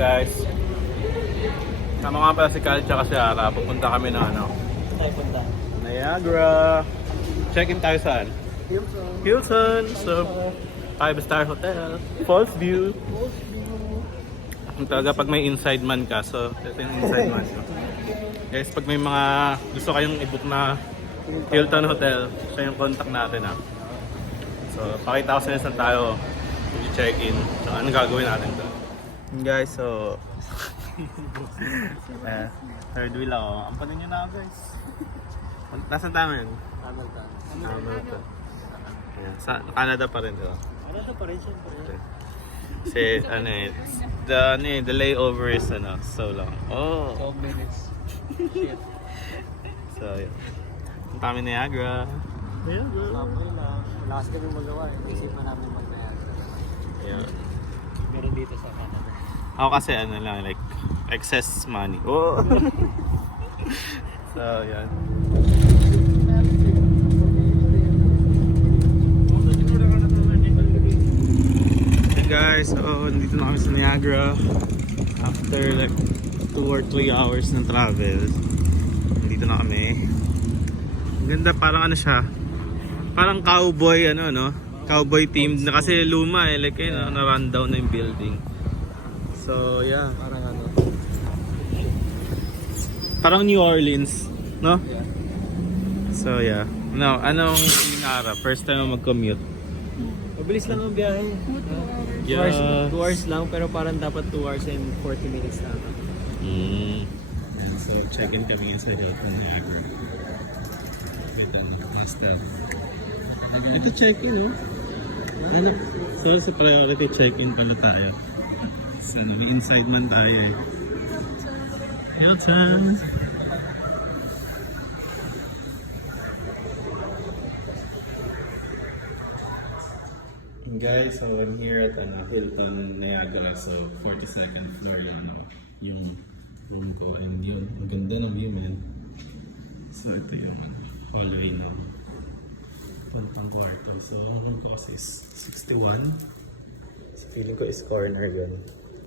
Guys, tama nga pala si Kyle tsaka si Ara. Pupunta kami ng ano, Tayo punta. Niagara. Check-in tayo saan? Hilton. Hilton. So, 5-star hotel. Falls view. Ang talaga pag may inside man ka. So, ito yung inside man ko. Guys, pag may mga gusto kayong i-book na Hilton Hotel, siya yung contact natin ha. So, pakita ko sa inyo saan tayo check-in. So, anong gagawin natin to? Guys, so third wheel ako. Ampanin nyo na ako guys. Nasaan tayo ngayon? Hamilton. Hamilton. Ayan, sa Canada pa rin diba? Canada pa rin siyempre. Kasi ano the layover is so long. Oh. 12 minutes. Shit. So yun. Punta kami Niagara. Saboy lang. Wala kasi kami magawa eh. Isipan namin mag-Niagara. Yeah. Meron dito sa Canada. Ako kasi like excess money. Oh. So yan. Hey guys, so nandito na kami sa Niagara after like 2 or 3 hours ng travel. Nandito na kami. Ang ganda, parang ano siya, parang cowboy cowboy themed na kasi luma like na-run down na yung building. So yeah, Parang ano. parang New Orleans, no? Yeah. So yeah. No, anong feeling Ara? First time mo mag-commute? Mabilis lang ang biyahe. 2 Yeah. hours, 2 hours lang pero parang dapat 2 hours and 40 minutes lang. And so check-in kami sa Hilton Niagara. Ito check-in Ano? So sa priority check-in pala tayo. So may inside man tayo eh. Hilton! Guys, so I'm here at Hilton Niagara. So 42nd floor yung room ko. And yun, maganda ng view man. So ito yung hallway na pantang kwarto. So ang room ko kasi is 61. So feeling ko is corner yun.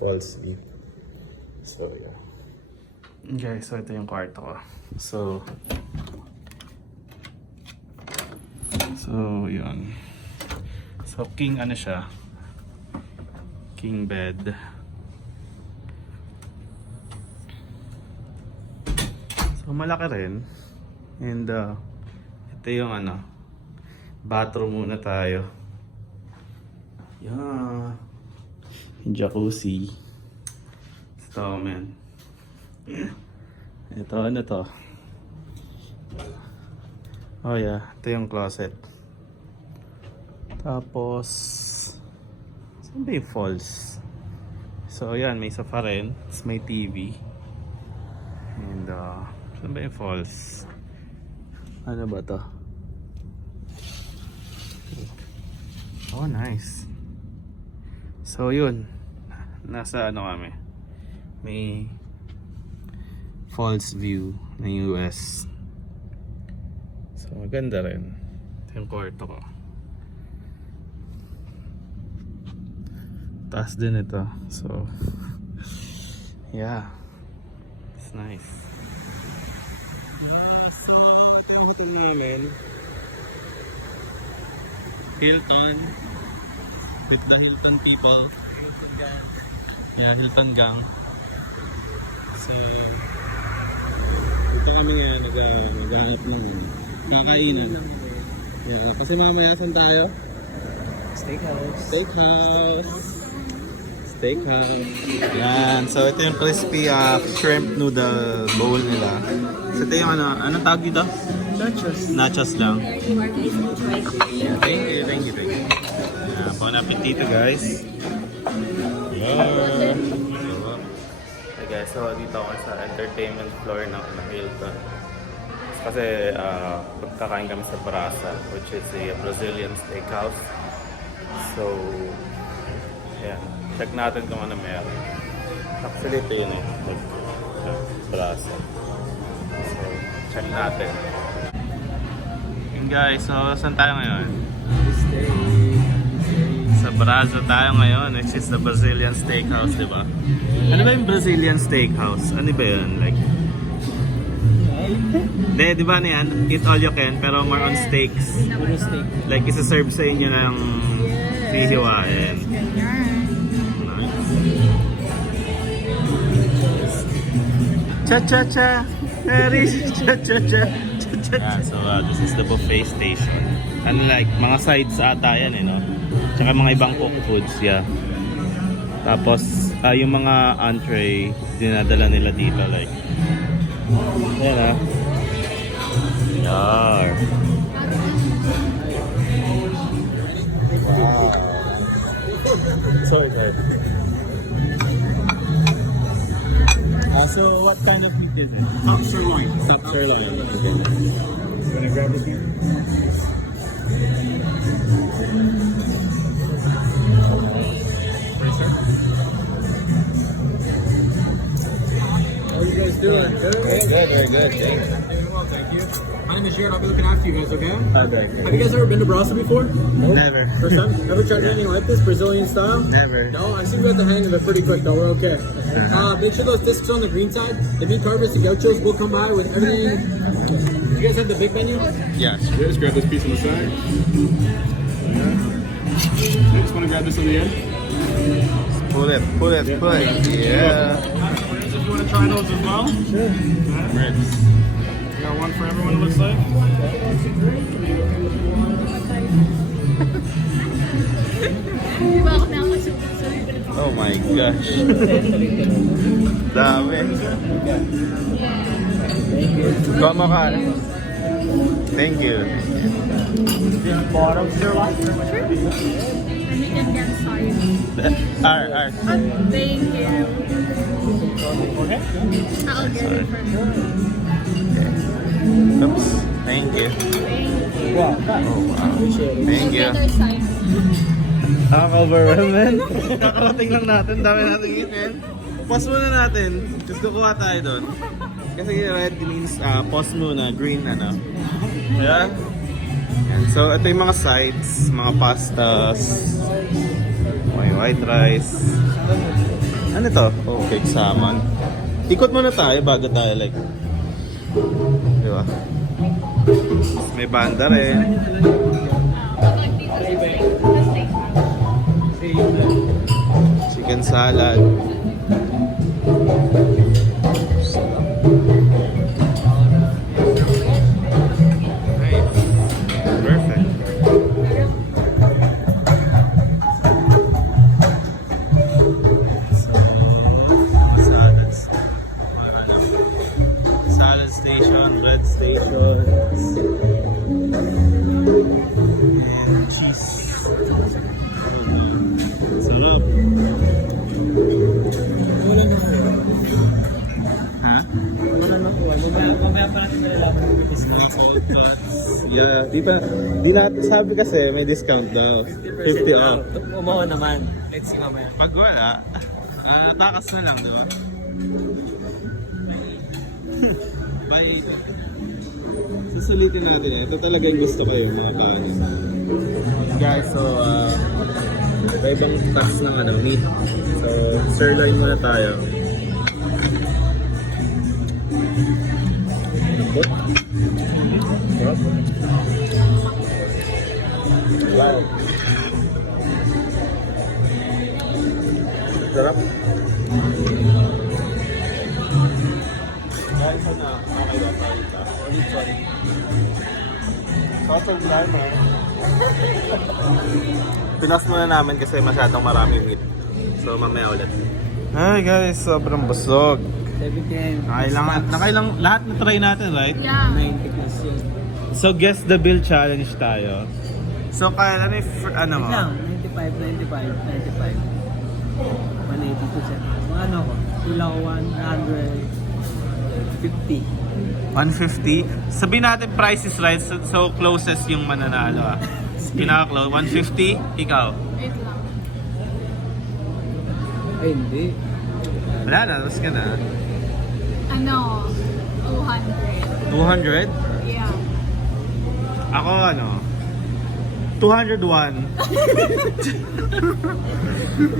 Falls view. So yeah. Guys, so ito yung kwarto ko. So yun. So king siya. King bed. So malaki rin. And ito yung bathroom muna tayo. Yeah. Jacuzzi. So man. Ito to? Oh yeah, ito yung closet. Tapos saan ba yung falls? So yan, may sofa rin. Tapos may TV. And saan ba yung falls? Ano ba to? Oh nice. So yun, nasa kami, may falls view ng US. So maganda rin. Ito yung kwarto ko. Taas din ito. So yeah, it's nice. So ito yung hotel namin, Hilton, with the Hilton people. Yeah, Hilton gang. Kasi ito kami ngayon naghahanap ng kakainan. Yeah, kasi mamaya saan tayo? Steakhouse. Yan. So ito yung crispy shrimp noodle bowl nila. So ito yung anong tawag dito? Nachos lang. Yeah, thank you. Yeah, bon appetito guys. Yeah. Hey guys, so dito ako sa entertainment floor ng Hilton. Kasi pagkakain kami sa Brasa, which is a Brazilian steakhouse. So yeah, check natin kung ano meron. Actually ito yun Brasa. So check natin. Yun guys, so saan tayo ngayon? Sa Brazo tayo ngayon, which is the Brazilian Steakhouse, di ba? Ano ba yung Brazilian Steakhouse? Ano ba yun? Like, di ba na yan? Eat all you can, pero more on steaks. Puro steak. Like, isa-serve sa inyo ng hihiwain. Cha-cha-cha! Cha-cha-cha! Yeah, so this is the buffet station. Like, mga sides ata yan no? Tsaka mga ibang cook foods, yeah. Tapos, yung mga entree, dinadala nila dito, like. Yan Yar. Wow. So good. So what kind of meat is it? Top sirloin. Top sirloin. Wanna grab this here? How you guys doing? Good? Very good. Thanks. Doing well, thank you. My name is Jared. I'll be looking after you guys, okay? Okay. Have you guys ever been to Brasa before? Never. First time? Ever tried anything like this, Brazilian style? Never. No, I see we got the hang of it pretty quick though, we're okay. Make sure those discs on the green side. The meat carvers and gauchos will come by with everything. Do you guys have the big menu? Yes. Just grab this piece on the side. You just want to grab this on the end? Pull it. Yeah. If you want to try those as well. Sure. Ribs. You got one for everyone, it looks like. Oh my gosh. Dami. Como ka? Thank you. Bottom sirloin. R. Thank you. Okay. I'll get it for sure. Oops. Thank you. Wow. Oh, wow. Appreciate it. Thank you. Other side. Nakaka-overwhelm, man. Kakarating lang natin. Dami natin itin. Pause muna natin. Just kukuha tayo doon. Kasi red means pause muna. Green Yeah? And so, ito yung mga sides. Mga pastas. May white rice. Ano to? Oh, cake salmon. Ikot muna tayo bago tayo like. Di ba? May banda rin. Chicken salad. Nice. Perfect. Salad station, bread stations, and cheese. Sarap. Mamaya pa natin nalalaman yung discount. Yeah, di natin sabi kasi may discount daw. 50 off. Umawa naman. Let's see mamaya. Pag wala, takas na lang doon. Bye. Susulitin natin ito talaga yung gusto ko yung mga kanin. Guys, so ibang cuts ng meat. So sirloin muna tayo. Lambot. Sarap. Wow. Sarap. Guys, okay ba pa? Sorry. Sauce of lime, Pinas muna namin kasi masyadong marami meat. So mamaya ulit. Hi guys, sobrang busog. 710. Nakailang lahat na try natin, right? Yeah. 90 plus yun. So guess the bill challenge tayo. So kaya ano if ano mo? Wait lang. 95, 95, 95. 180 siya. Mga ano ko? Ilaw 150. 150. Sabihin natin price is right, so closest yung mananalo. Pinaka-close. 150, ikaw. Wait lang. Ay, hindi. Wala na, tapos ka na. Ano? 200. 200? Yeah. Ako 250. 201.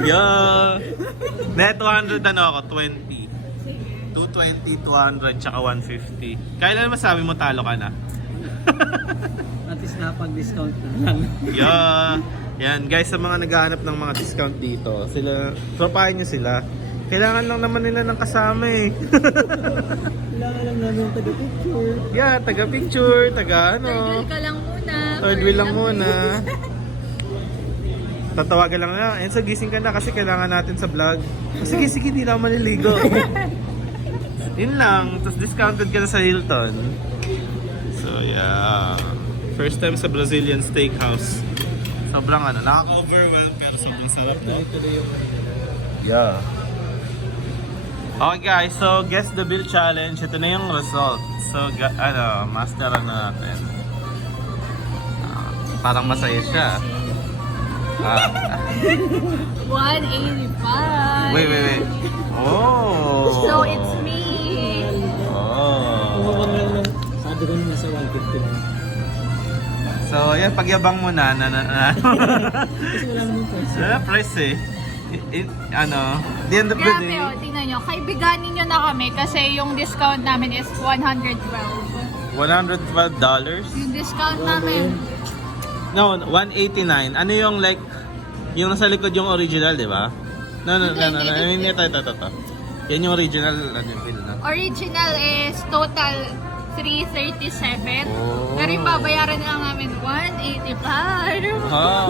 Yeah. Net 200 ano ako, 20. 220, 200, tsaka 150. Kailan masabi mo talo ka na? At least napag-discount na lang. Yeah. Yan, guys, sa mga naghahanap ng mga discount dito, sila, tropahin nyo sila. Kailangan lang naman nila ng kasama eh. Kailangan lang namin taga-picture. Yeah, taga-picture, taga Third ano. wheel ka lang muna. Third wheel lang muna. Tatawagan lang na. And so, gising ka na kasi kailangan natin sa vlog. Sige, sige, di na ako maliligo. Yun lang. Tapos discounted ka na sa Hilton. So, yeah. First time sa Brazilian Steakhouse. Sobrang ano, nakaka-overwhelm pero sobrang sarap no? Yeah. Okay guys, so guess the bill challenge. Ito na yung result. So, masteran na natin. Parang masaya siya. 185. Wait. Oh! So it's me. Oh! Kumabang lang lang. Sabi ko nung nasa 150. So, yan, pagyabang mo na. Kasi wala naman price. Price eh. The end of the Grabe day. oh, tingnan nyo. Kaibiganin nyo na kami kasi yung discount namin is $112. $112? Yung discount namin. No, 189. Ano yung like, yung nasa likod yung original, di ba? No. I mean, ito. Yan yung original, bill na. Original is total 337. Oh. Pero yung babayaran lang namin 185. Oh.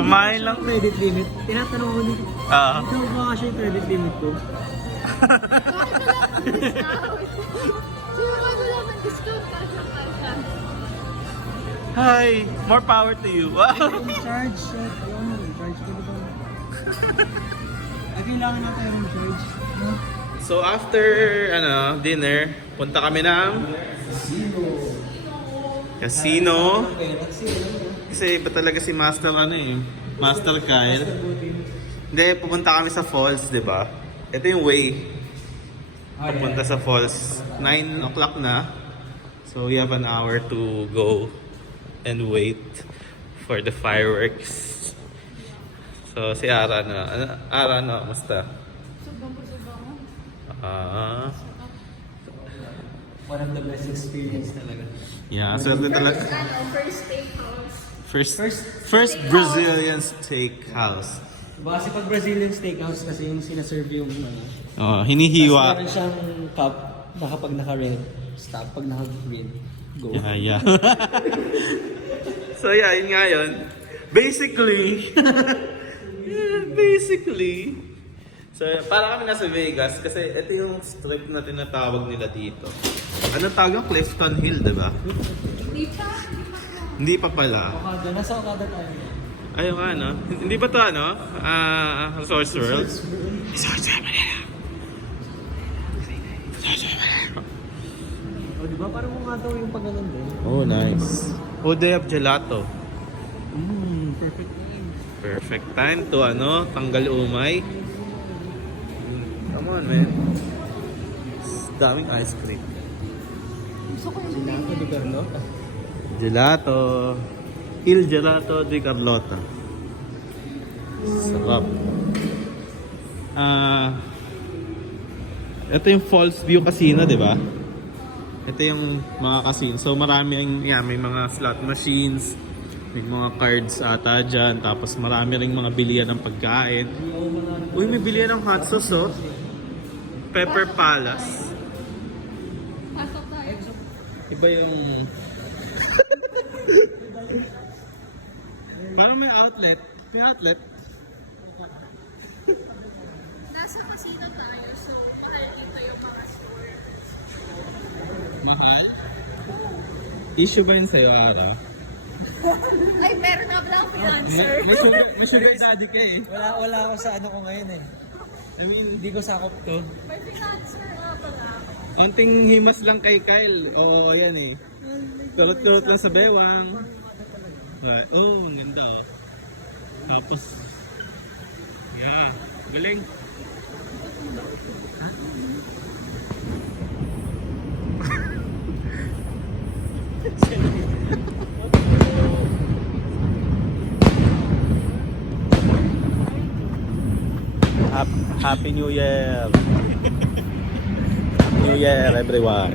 Kumain lang. Credit limit. Tinatanong ko dito. Ikaw ba kasi yung credit limit ko? Sino ba wala ng discount ka? Hi! More power to you. Wow! Charge. Charge ko ba? Ay, kailangan natin yung charge. So after dinner, punta kami ng casino. Kasi iba talaga si Master Master Kyle. Hindi, pupunta kami sa falls, di ba? Ito yung way. Papunta sa falls. 9 o'clock na. So we have an hour to go and wait for the fireworks. So si Ara musta? One of the best experience talaga. Yeah, swerte talaga. First steakhouse. First Brazilian steakhouse. Kasi pag Brazilian steakhouse kasi yung sinaserve yung Hinihiwa. Tapos meron siyang cup na kapag naka-red, stop. Pag naka-green, go. Yeah. So yeah, yun nga yun. Basically, so para kami nasa Vegas kasi ito yung strip na tinatawag nila dito. Anong tawag yung Clifton Hill, di ba? Hindi pa pala. Okada, nasa Okada tayo. Ayun nga, no? Hindi ba ito, Resorts World? Resorts World. O, di ba? Parang kung nga daw yung pag-ganon din. Oh, nice. Oh, they have gelato. Perfect time. Perfect time to, tanggal umay. Come on, man. Daming ice cream. Gusto ko yung Gelato di Carlota. Gelato. Il Gelato di Carlota. Sarap. Ito yung Falls View Casino, di ba? Ito yung mga casino. So marami may mga slot machines, may mga cards ata dyan, tapos marami ring mga bilihan ng pagkain. Uy, may bilihan ng hot sauce, oh. Pepper Palace. pasok tayo. Iba yung... Parang may outlet. May outlet. Nasa casino tayo, so mahal dito yung mga store. Mahal? Issue ba yun sa'yo, Ara? Ay, meron na lang answer. May sugar daddy ka eh. Wala ako sa ano ko ngayon eh. I mean, hindi ko sakop to. May financer nga pala. Onting himas lang kay Kyle. Oo, yan eh. Kulot-kulot lang sa bewang. Right. Oh, ang ganda. Tapos, yeah, galing. Happy New Year! New Year, everyone!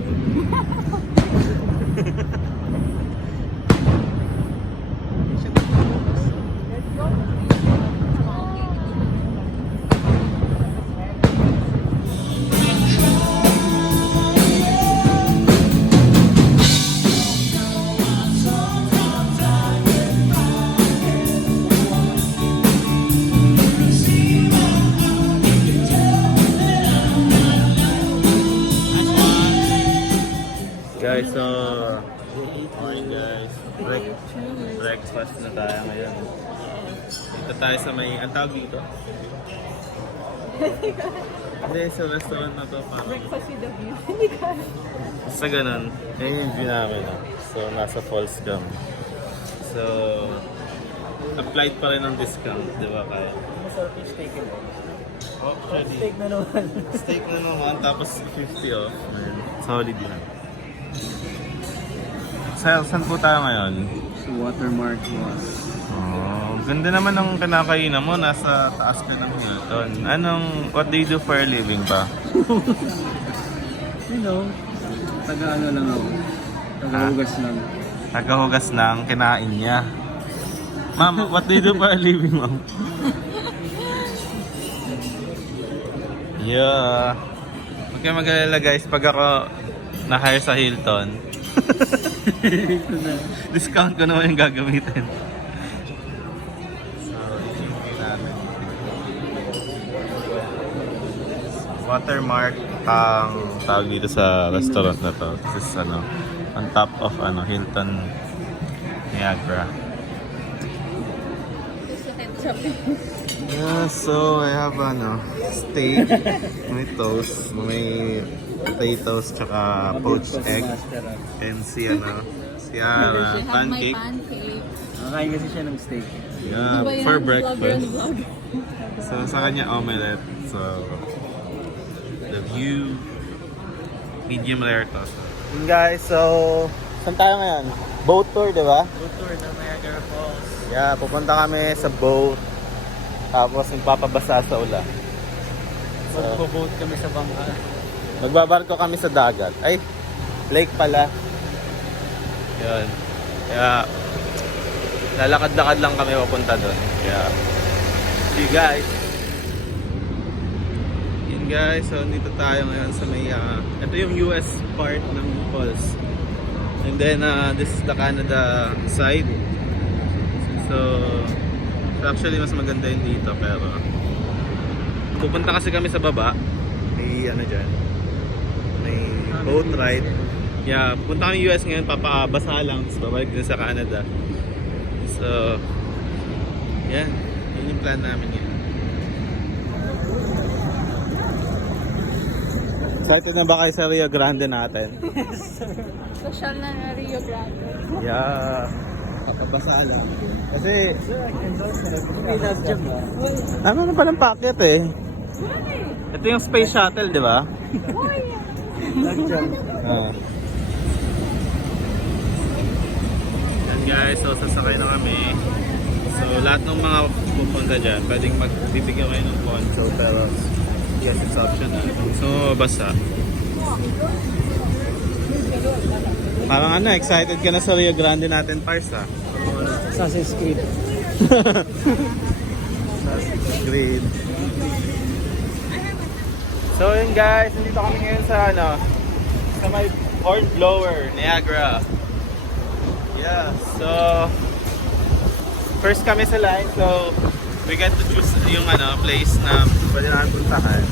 Guys, so morning guys. Breakfast na tayo ngayon. Dito tayo sa may, ang tawag dito? Hindi, sa restaurant na to parang. Breakfast with the view. Basta ganun. Yan yung view namin. So, nasa falls kami. So, applied pa rin ang discount, di ba kaya? Masarap yung steak mo. Oh, actually. Steak na naman. Steak na naman, tapos 50 off. Man. Solid yan. Saan po tayo ngayon? So, watermark was. Oh, ganda naman ng kinakainan mo. Nasa taas ka ng Hilton. What do you do for a living pa? You know, taga-ano lang ako. Taga-hugas lang. Tagahugas ng kinain niya. Ma'am, what do you do for a living, ma'am? Yeah. Huwag kayo mag-alala guys, pag ako na-hire sa Hilton, discount ko naman yung gagamitin. So, yung namin. Watermark ang tawag dito sa restaurant na to. This is on top of Hilton Niagara. Yeah, so I have steak, may toast, may potatoes, tsaka poached egg, and si Ciara, pancake. Nakakain kasi siya ng steak. Yeah, for breakfast. So sa kanya omelette. So the view, medium rare to. Guys, so saan tayo ngayon? Boat tour, di ba? Boat tour ng Niagara Falls. Yeah, pupunta kami sa boat. Tapos magpapabasa sa ulan. Magpo-boat kami sa bangka. Magbabarko kami sa dagat. Ay, lake pala. Yun. Kaya, lalakad-lakad lang kami papunta doon. Kaya, see you guys. Yun guys, so dito tayo ngayon sa may, ito yung US part ng falls. And then, this is the Canada side. So, actually mas maganda yun dito, pero pupunta kasi kami sa baba. May dyan, may boat ride. Yeah, pupunta kami US ngayon, papabasa lang, so babalik din sa Canada. So, yan, yun yung plan namin yun. Excited na ba kayo sa Rio Grande natin? Social na Rio Grande. Yeah, papabasa lang. Kasi, ano na palang packet eh. Ito yung space shuttle, di ba? Yan guys, so sasakay na kami. So lahat ng mga pupunta dyan, pwedeng magbibigyan kayo ng poncho, pero yes, it's optional. So basta. Parang excited ka na sa Rio Grande natin, Pars ha? Assassin's Creed. Assassin's Creed. So yun guys, nandito kami ngayon sa sa may Hornblower, Niagara. Yeah, so first kami sa line, so we get to choose yung place na pwede natin puntahan.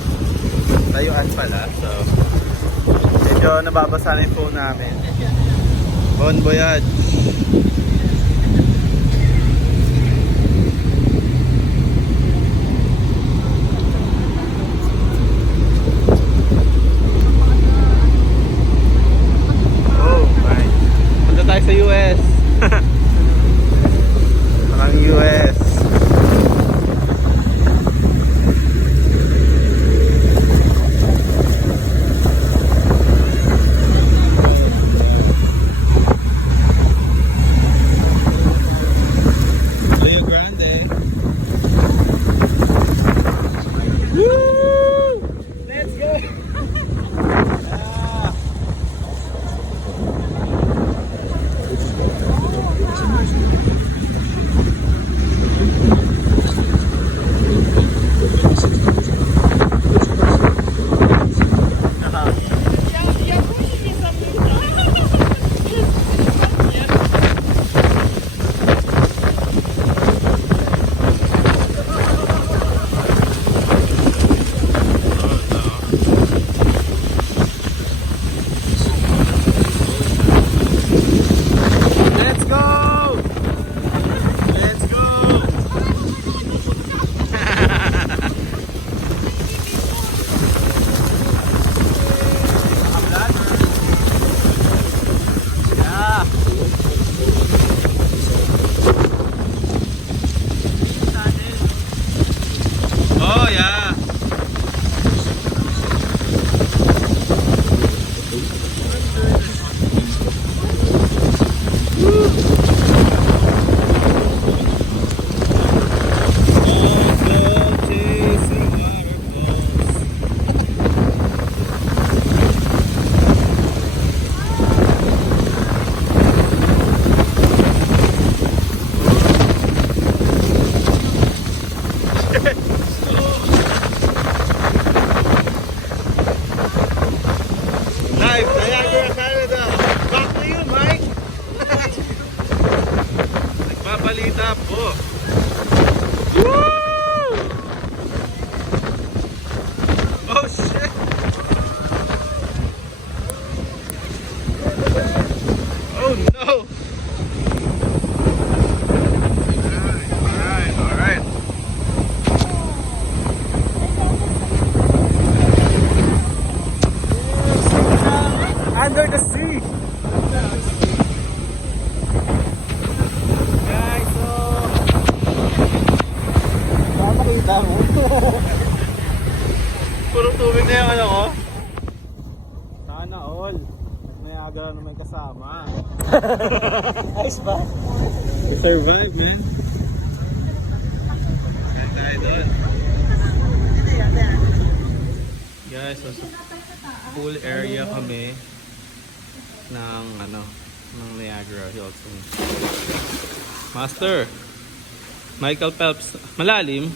Tayuan pala, so medyo nababasa na yung phone namin. Bon voyage! Tayo sa US. Parang US. Ganda mo. Puro tubig na yung ano ko. Sana all. Niagara na may kasama. Ayos ba? We survive, man. Kain tayo doon. Guys, so sa pool area kami ng ng Niagara Hills. Master Michael Phelps, malalim.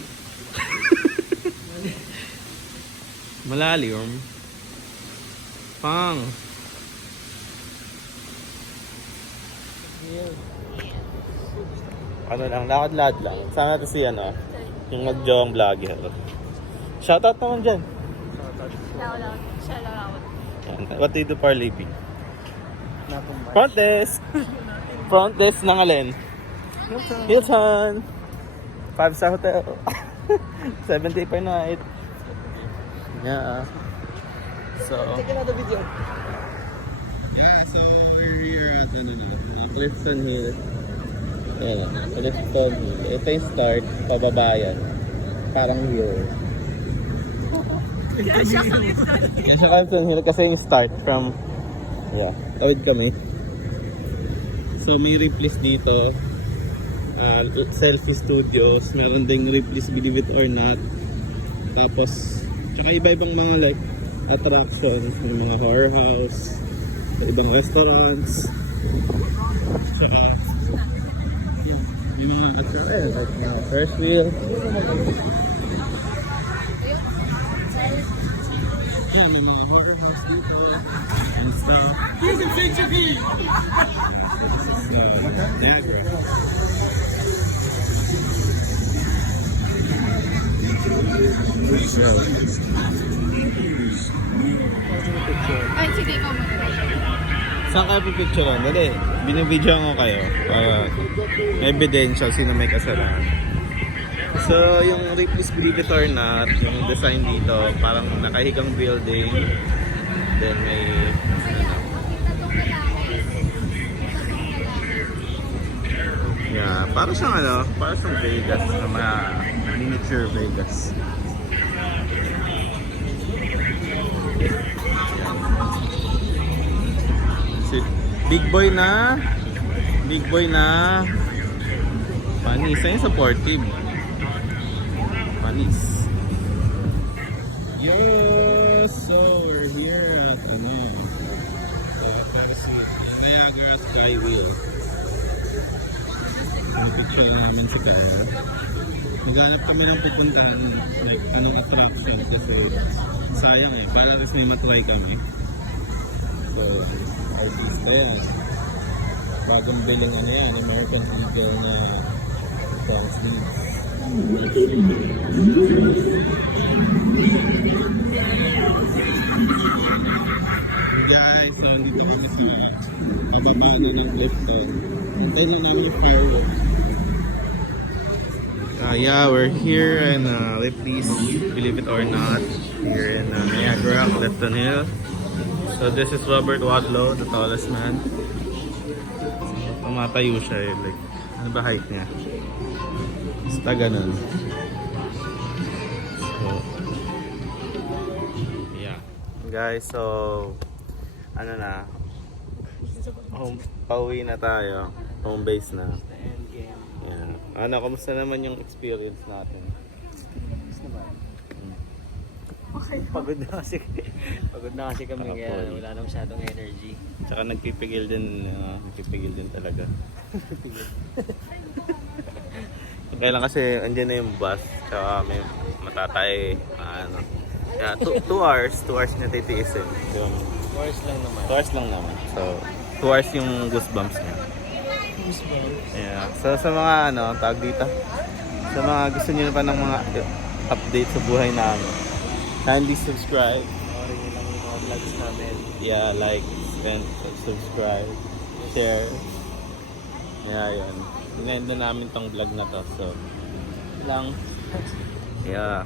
Malalim. Pang. Ano lang, lakad-lakad lang. Sana natin si yung mag-jong vlogger. Shoutout naman dyan. Shout out. Yan. What do you do for a living? Natumba. Front desk! Front desk ng alin? Hilton! 5-star hotel. 70 per night. Yeah. So, Check another video. yeah, so we're here at Clifton Hill. Yeah, Clifton Hill. Ito yung start, pababa yan. Parang hill. Yan siya Clifton Hill kasi yung start from, tawid kami. So may Ripley's dito. Selfie studios, meron ding Ripley's Believe It or Not. Tapos, tsaka iba-ibang mga like attractions, may mga horror house, ibang restaurants. Tsaka, may mga attractions like mga first wheel. May mga horror house dito and stuff. Here's a picture of me. Niagara. Ay, sige ko muna. Saan kayo pipicturean? Dali, binibidyoan ko kayo para may ebidensya sino may kasalanan. So, yung Ripley's Believe It or Not, yung design dito, parang nakahigang building. Then may, para siyang Vegas, na mga miniature Vegas. Si Big Boy na Panis, ayun supportive. Panis. Yes, so we're here at Niagara Sky Wheel. Picture namin si Kyle. Maghanap kami ng pupuntahan, like anong attraction kasi sayang para rin may matry kami. So, artista yan. Bagong biling yan, American Eagle na long sleeves. Guys, so dito kami sa kababago ng Clifton. Antayin na namin yung fireworks. Yeah, we're here in Ripley's Believe It or Not, here in Niagara, Clifton Hill. So this is Robert Wadlow, the tallest man. Tumatayo siya like, ano ba height niya? Basta ganun. So, yeah. Guys, so, pauwi na tayo. Home base na. Yeah. Kamusta naman yung experience natin? Pagod na kasi kami kaya wala na masyadong energy. Tsaka nagpipigil din talaga. Kailan kasi andyan na yung bus, tsaka may matatay, Kaya 2 hours na titiisin. 2 hours lang naman. 2 hours lang naman. So, 2 hours yung goosebumps niya. Yeah. So, sa mga tawag dito, sa mga gusto niyo pa ng mga update sa buhay namin, kindly subscribe. Orin nyo lang yung mga vlogs namin. Yeah, like, and subscribe, share. Yeah, yun. Inenda namin tong vlog na to. So, lang. Yeah.